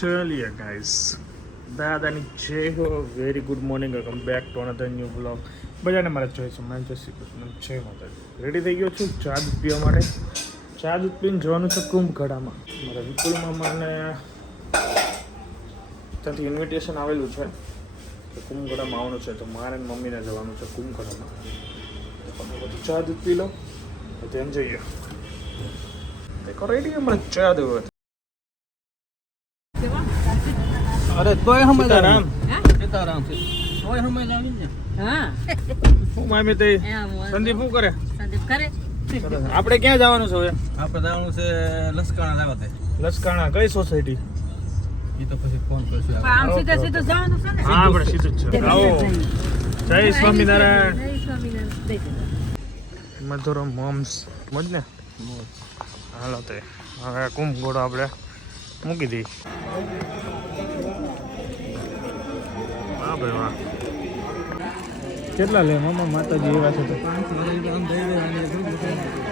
ચલિए guys, દાદાની જય હો. Very good morning, welcome back to another new blog. બધાને મારા ચોઈસ માં જય શ્રી કૃષ્ણ, જય માતાજી. રેડી થઈ ગયો છું ચા દૂધ પીવા માટે. ચા દૂધ પીને જવાનું છે કુંભઘડામાં. મારા વિપુલ મામાને ત્યાંથી ઇન્વિટેશન આવેલું છે કે કુંભઘડામાં આવવાનું છે, તો મારે ને મમ્મીને જવાનું છે કુંભઘડામાં. તો તમે બધું ચા દૂધ પી લો, ત્યાં જઈએ. દેખો રેડી હમણાં ચા દૂધ. અરે તોય હમે સીતારામ. સીતારામ છે તોય હમે લાવી ને. હા હું મામી તે સંદીપ શું કરે? સંદીપ કરે. આપણે ક્યાં જવાનું છે હવે? આપણે જવાનું છે લસકાણા લાવતે. લસકાણા કઈ સોસાયટી? ઈ તો પછી ફોન કરશું. આમ સીધે સીધું જવાનું છે ને. હા આપણે સીધું જ છે. આવો. જય સ્વામિનારાયણ. જય સ્વામિનારાયણ. મધુરમ મોમ્સ મોજ ને. હાલો તે હવે કુંભ ઘોડો આપણે મૂકી દઈ. વાહ ભાઈ વાહ. કેટલા લે મામા માતાજી એવા છે તો?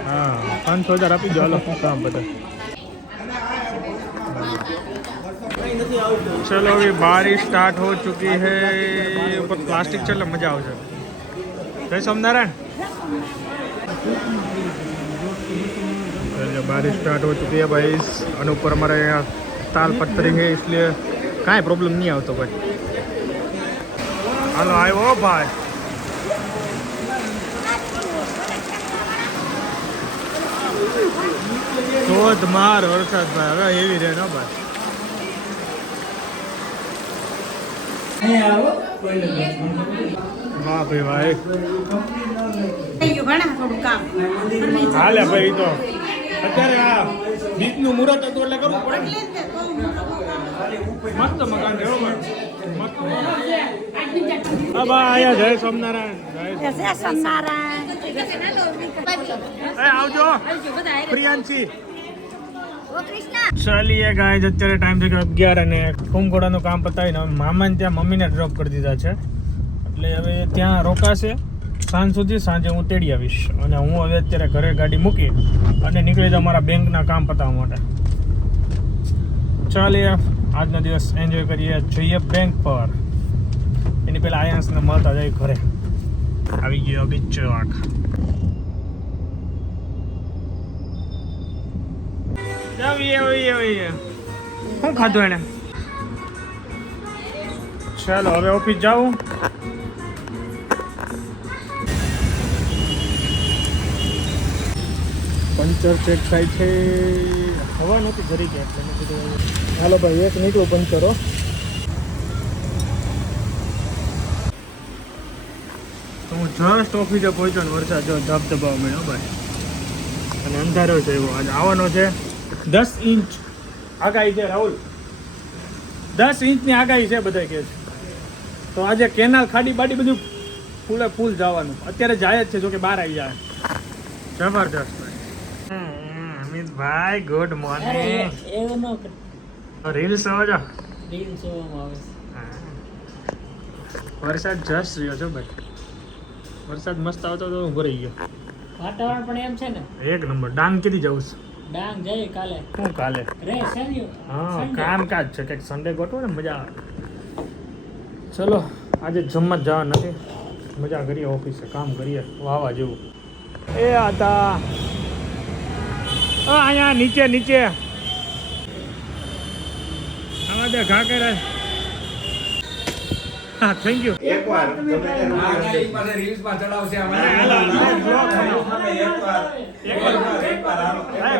हाँ 5,000 આપી દો. હાલો કામ બધા. चलो अभी बारिश स्टार्ट हो चुकी है. ऊपर प्लास्टिक चल मजा आवશે. जय सोमनारायण. बारिश स्टार्ट हो चुकी है भाई, और ऊपर हमारे यहाँ ताल पत्थरी है, इसलिए काई प्रॉब्लम नहीं आवतो भाई. हालो आयो भाई. ધોધમાર વરસાદ ભાઈ, હવે એવી રહે ને ભાઈ. વાહ ભાઈ ભાઈ. થઈ ગયું ઘણા થોડું કામ. હાલે ભાઈ, તો અત્યારે આ બીજનું મુહૂર્ત હતું એટલે કરવું પડે ને. મસ્ત મકાન છે હો ભાઈ, મસ્ત. હા ભાઈ આયા. જય સ્વામિનારાયણ. જય સ્વામિનારાયણ. આવજો પ્રિયાંશી. ચાલીએ ગાઈઝ, અત્યારે ટાઈમ થઈ ગયો 11 અને કુંભઘોડાનું કામ પતાવીને મામાને ત્યાં મમ્મીને ડ્રોપ કરી દીધા છે, એટલે હવે ત્યાં રોકાશે સાંજ સુધી. સાંજે હું તેડી આવીશ, અને હું હવે અત્યારે ઘરે ગાડી મૂકી અને નીકળી જાઉં મારા બેંકના કામ પતાવવા માટે. ચાલીએ આજનો દિવસ એન્જોય કરીએ, જઈએ બેંક પર. એની પહેલાં આયાંશને મળતા જાય ઘરે. આવી ગયો બિચ્ચો આંખ. શું ખાધું એને? ચાલો હવે ઓફિસ જાઉં. પંચર ચેક થાય છે. હવા નહોતી ઘરી ગયા એટલે મેં કીધું હાલો ભાઈ એક નીકળું પંચરો. તો હું જસ્ટ ઓફિસે પહોંચ્યો ને વરસાદ જો ધબધબાવા મળ્યો ભાઈ, અને અંધારો છે એવો. આજે આવવાનો છે 10 ઇંચ આગાહી છે રાહુલ. 10 ઇંચની આગાહી છે બધા કહે છે. તો આજે કેનાલ ખાડી બાડી બધું ફૂલે ફૂલ જવાનું. અત્યારે જાય જ છે, જો કે બહાર આવી જાય. જબરદસ્ત ભાઈ. Amitbhai good morning. એવું ન કર. રીલ્સ આવજો. રીલ જોવામાં આવે. વરસાદ જસ્ટ રહ્યો છે ભાઈ. વરસાદ મસ્ત આવતો તો હું ભરાઈ ગયો. વાતાવરણ પણ એમ છે ને. એક નંબર. ડાંગ કીધી જવું છે? ડાંગ જઈએ કાલે. શું કાલે? રે શનિ. હા કામકાજ છે, કંઈક સન્ડે ગોઠવો ને મજા આવે. ચલો આજે જમવા જવા નથી, મજા કરીએ ઓફિસે, કામ કરીએ વાવા જેવું. એ હતા અહીંયા નીચે નીચે આવા દે ઘા કરે. હા થેન્ક યુ. એકવાર આગાઈ પાસે રીલ્સ માં ચડાવશે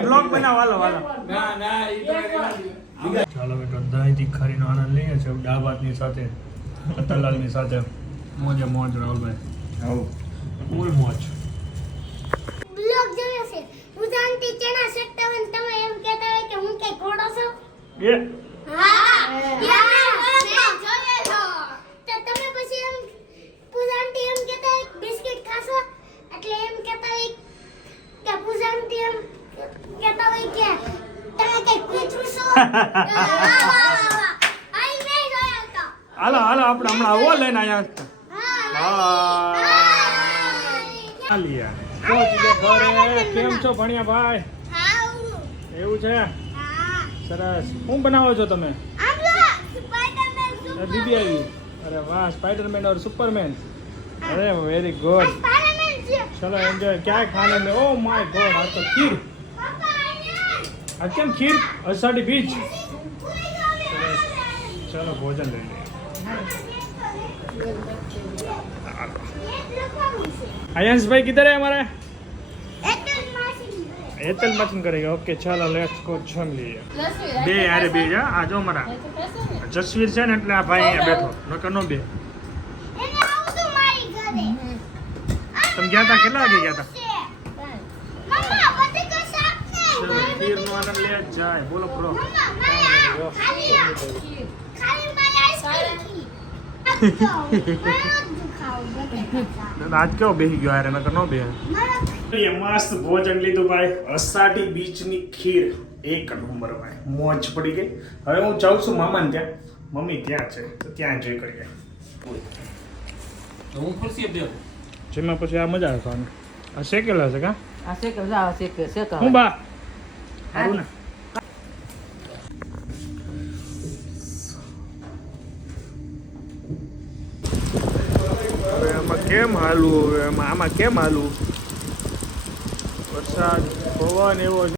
બ્લોગ બનાવો. હાલો ના ના ઈ તો ચાલો બેટો, દહીં તીખારીનો આનંદ લઈએ છે દાળ-ભાતની સાથે, તલાલની સાથે. મોજે મોજ રાહુલભાઈ. આવો ફૂલ મોજ. બ્લોગ જોયો છે. ઉજાનથી ચણા શકતા હોય ને તમે એમ કહેતા હોય કે હું કે ઘોડો છું. એ હા યાર મેં જોયેલો. તો તમે પછી એમ પૂજાનથી એમ કહેતા હોય બિસ્કિટ ખાશો, એટલે એમ કહેતા હોય કે પૂજાનથી એમ કહેતા હોય કે તમે કઈ પૂછું છો. આઈ મેં જોયો તો. હાલો આપણે હમણાં આવો લઈને આવ્યા. હા હાલિયા પહોંચી ગયા ઘરે. કેમ છો ભણ્યા ભાઈ? હા એવું છે? હા સરસ. શું બનાવો છો તમે? આમ दीदी आई अरे वाह स्पाइडरमैन और सुपरमैन अरे वेरी गुड स्पाइडरमैन जी चलो एंजॉय क्या है खाने में ओ माय गॉड आज तो खीर पापा आइए आज केम खीर अषाढ़ी बीच पूरी गाड़ी चलो भोजन ले लिए आयांश भाई किधर है हमारे एतल मचन करेगा ओके चलो लेट्स गो जम लिए બે યારે બે જા આ જો મારા જસવીર છે ને એટલે આ ભાઈ અહીંયા બેઠો નકર નો બે એને આવું તો મારી ઘરે તમે ગયા તા કેટલા વાગે ગયા તા મમ્મા બટેકા શાક ચલો ને ખીર નો આનંદ લે જ જાય બોલો પ્રો મમ્મા મારે ખાલી મારી આઈસ્ક્રીમ આજ કેવો બેસી ગયો યારે નકર નો બે મસ્ત ભોજન લીધું ભાઈ અષાઢી બીચની ખીર એક નંબર ભાઈ મોજ પડી ગઈ હવે હું જાઉં છું મામાને ત્યાં મમ્મી ત્યાં છે તો ત્યાં એન્જોય કરીએ તો હું ખુરશી દેવ જેમાં પછી આ મજા આવે ખાવાની આ શેકેલા છે કા આ શેક જા શેક હું બા સારું ને હવે આમાં કેમ હાલવું હવે આમાં કેમ હાલવું વરસાદ પવન એવો